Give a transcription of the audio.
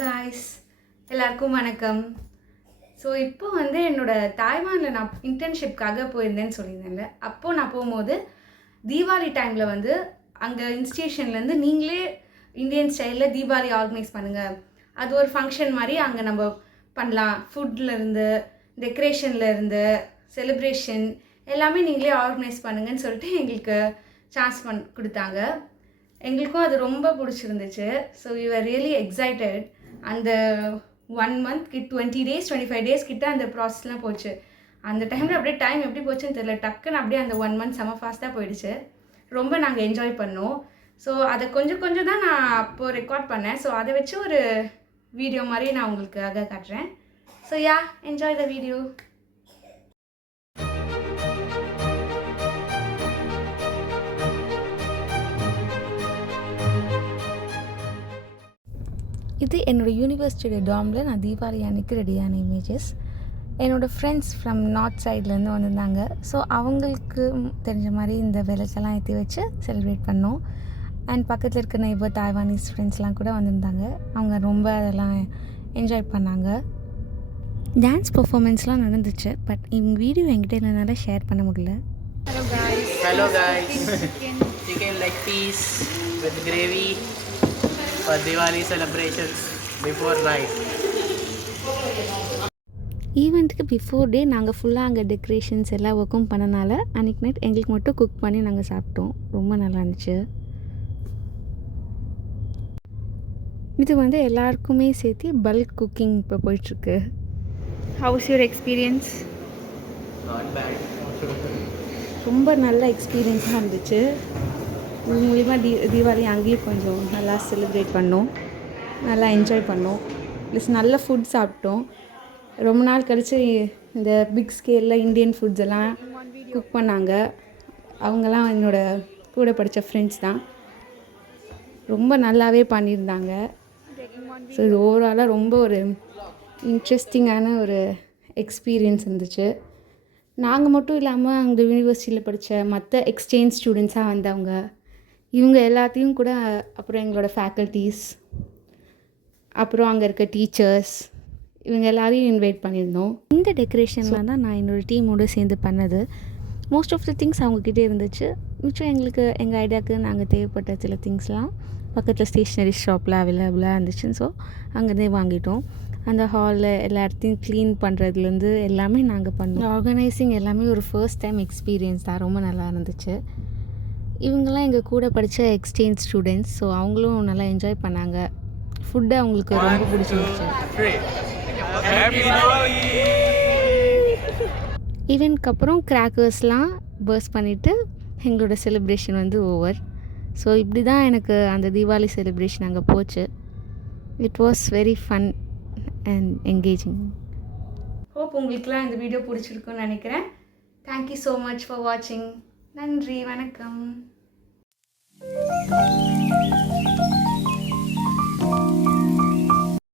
Guys, எல்லாருக்கும் வணக்கம். So இப்போ வந்து என்னோடய தாய்வானில் நான் இன்டர்ன்ஷிப்காக போயிருந்தேன்னு சொல்லியிருந்தேன்ல. அப்போது நான் போகும்போது தீபாவளி டைமில் வந்து அங்கே இன்ஸ்டியூஷன்லேருந்து நீங்களே இந்தியன் ஸ்டைலில் தீபாவளி ஆர்கனைஸ் பண்ணுங்கள், அது ஒரு ஃபங்க்ஷன் மாதிரி அங்கே நம்ம பண்ணலாம், ஃபுட்லேருந்து டெக்கரேஷன்லேருந்து செலிப்ரேஷன் எல்லாமே நீங்களே ஆர்கனைஸ் பண்ணுங்கன்னு சொல்லிட்டு எங்களுக்கு சான்ஸ் கொடுத்தாங்க. எங்களுக்கும் அது ரொம்ப பிடிச்சிருந்துச்சு. So we were really excited. அந்த 1 month 20 days 25 days கிட்ட அந்த ப்ராசஸ்லாம் போச்சு. அந்த டைமில் அப்படியே டைம் எப்படி போச்சுன்னு தெரியல. டக்குன்னு அப்படியே அந்த 1 month செம்ம ஃபாஸ்ட்டாக போயிடுச்சு. ரொம்ப நாங்கள் என்ஜாய் பண்ணோம். ஸோ அதை கொஞ்சம் கொஞ்சம் தான் நான் அப்போது ரெக்கார்ட் பண்ணேன். ஸோ அதை வச்சு ஒரு வீடியோ மாதிரி நான் உங்களுக்காக காட்டுறேன். So yeah, enjoy the video. இது என்னோடய யூனிவர்சிட்டியோட டாமில் நான் தீபாவளி அன்றைக்கி ரெடியான இமேஜஸ். என்னோடய ஃப்ரெண்ட்ஸ் ஃப்ரம் நார்த் சைட்லேருந்து வந்திருந்தாங்க. ஸோ அவங்களுக்கு தெரிஞ்ச மாதிரி இந்த விளக்கெல்லாம் ஏற்றி வச்சு செலிப்ரேட் பண்ணோம். அண்ட் பக்கத்தில் இருக்க நெய்பர் தாய்வானீஸ் ஃப்ரெண்ட்ஸ்லாம் கூட வந்திருந்தாங்க. அவங்க ரொம்ப அதெல்லாம் என்ஜாய் பண்ணாங்க. டான்ஸ் பர்ஃபார்மன்ஸ்லாம் நடந்துச்சு. பட் இவங்க வீடியோ என்கிட்ட இல்லைனால ஷேர் பண்ண முடியல. Hello guys. Chicken leg piece with gravy for Diwali celebrations before night. ஈவெண்ட்டுக்கு பிஃபோர் டே நாங்கள் ஃபுல்லாக அங்கே டெக்கரேஷன்ஸ் எல்லா ஒர்க்கும் பண்ணனால அன்றைக்கி நைட் எங்களுக்கு மட்டும் குக் பண்ணி நாங்கள் சாப்பிட்டோம். ரொம்ப நல்லா இருந்துச்சு. இது வந்து எல்லாருக்குமே சேர்த்து பல்க் குக்கிங் இப்போ போயிட்டுருக்கு. House your experience? Not bad. ரொம்ப நல்ல எக்ஸ்பீரியன்ஸாக இருந்துச்சு. இது மூலிமா தீபாவளி அங்கேயும் கொஞ்சம் நல்லா செலிப்ரேட் பண்ணோம், நல்லா என்ஜாய் பண்ணோம். ப்ளஸ் நல்ல ஃபுட் சாப்பிட்டோம். ரொம்ப நாள் கழித்து இந்த பிக் ஸ்கேலில் இந்தியன் ஃபுட்ஸ் எல்லாம் குக் பண்ணாங்க. அவங்கெல்லாம் என்னோடய கூட படித்த ஃப்ரெண்ட்ஸ் தான். ரொம்ப நல்லாவே பண்ணியிருந்தாங்க. ஸோ இது ஓவராலாக ரொம்ப ஒரு இன்ட்ரெஸ்டிங்கான ஒரு எக்ஸ்பீரியன்ஸ் இருந்துச்சு. நாங்கள் மட்டும் இல்லாமல் அங்கே யூனிவர்சிட்டியில் படித்த மற்ற எக்ஸ்சேஞ்ச் ஸ்டூடெண்ட்ஸாக வந்தவங்க, இவங்க எல்லாத்தையும் கூட, அப்புறம் எங்களோட ஃபேக்கல்ட்டிஸ், அப்புறம் அங்கே இருக்க டீச்சர்ஸ், இவங்க எல்லாரையும் இன்வைட் பண்ணியிருந்தோம். இந்த டெக்கரேஷன்லாம் தான் நான் என்னோடய டீமோடு சேர்ந்து பண்ணது. மோஸ்ட் ஆஃப் த திங்ஸ் அவங்கக்கிட்டே இருந்துச்சு. மிச்சம் எங்களுக்கு எங்கள் ஐடியாவுக்கு நாங்கள் தேவைப்பட்ட சில திங்ஸ்லாம் பக்கத்தில் ஸ்டேஷ்னரி ஷாப்பில் அவைலபிளாக இருந்துச்சுன்னு ஸோ அங்கேருந்தே வாங்கிட்டோம். அந்த ஹாலில் எல்லா இடத்தையும் க்ளீன் பண்ணுறதுலேருந்து எல்லாமே நாங்கள் பண்ணோம். ஆர்கனைசிங் எல்லாமே ஒரு ஃபர்ஸ்ட் டைம் எக்ஸ்பீரியன்ஸ் தான். ரொம்ப நல்லா இருந்துச்சு. இவங்கெல்லாம் எங்கள் கூட படித்த எக்ஸ்சேஞ்ச் ஸ்டூடெண்ட்ஸ். ஸோ அவங்களும் நல்லா என்ஜாய் பண்ணாங்க. ஃபுட்டு அவங்களுக்கு ரொம்ப பிடிச்சிருந்துச்சு. ஈவெண்ட்க்கு அப்புறம் கிராக்கர்ஸ்லாம் பர்ஸ்ட் பண்ணிவிட்டு எங்களோட செலிப்ரேஷன் வந்து ஓவர். ஸோ இப்படி தான் எனக்கு அந்த தீபாவளி செலிப்ரேஷன் அங்கே போச்சு. It was very fun and engaging. Hope உங்களுக்குலாம் இந்த வீடியோ பிடிச்சிருக்குன்னு நினைக்கிறேன். தேங்க்யூ ஸோ மச் ஃபார் வாட்சிங். நன்றி, வணக்கம்.